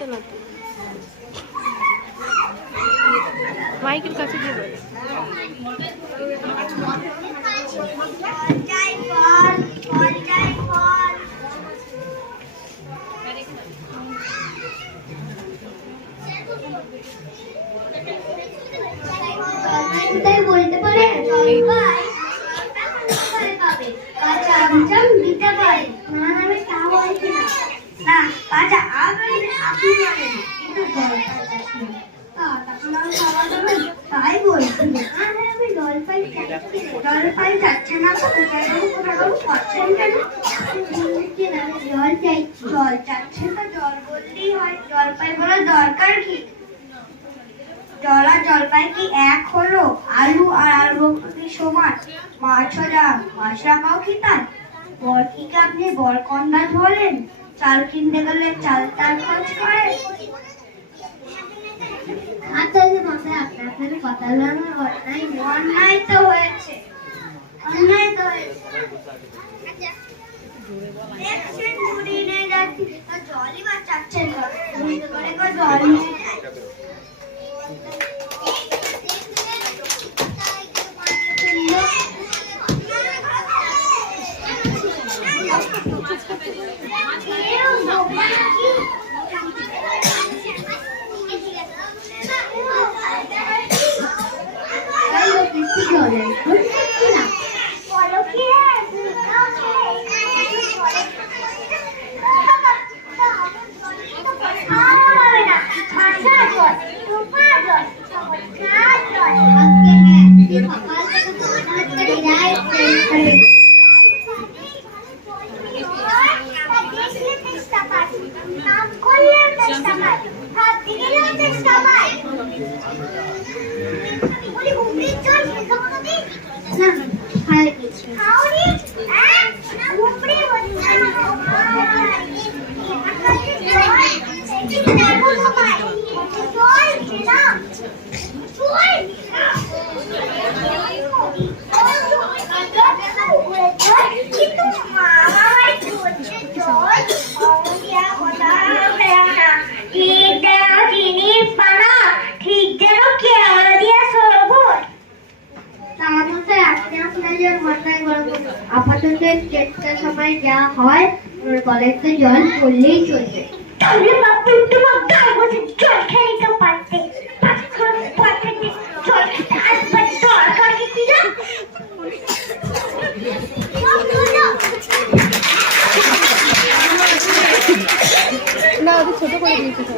যাচ্ছে না তো, মাইকের কাছে দিয়ে বলে। বলতে পারে দিতে পারে না, আমি তা বলছি না। না কাঁচা আপনি কিন্তু তাই বলছি। আমি জলপাই যাচ্ছে না তো, করছেন কেন? জল চাইছি। জল চাচ্ছে তো জল বললেই হয়, জলপাই বলার দরকার কি? জল আর জলপাই কি এক হলো? আলু আর আলু কি সমান? মাছও যা মাছ রাখাও কি তাই? বরকিকে আপনি বরকন্দাজ বলেন? চাল কিনতে গেলে চাল তার খোঁজ করেন? আপনার কথা অন্যায় তো হয়েছে, অন্যায় তো হয়েছে। দেখছেন ঝুড়ি নিয়ে যাচ্ছি, জলই বা চাচ্ছেন জল নিয়ে যায়। আপাতত চেষ্টা সময় যা হয় কলেজে জল পড়লেই চলবে। তাহলে বাপু একটু জল খেয়ে তো পারতে জল খেতে আসবার দরকার কি না, ওদের ছোট করে দিয়েছে।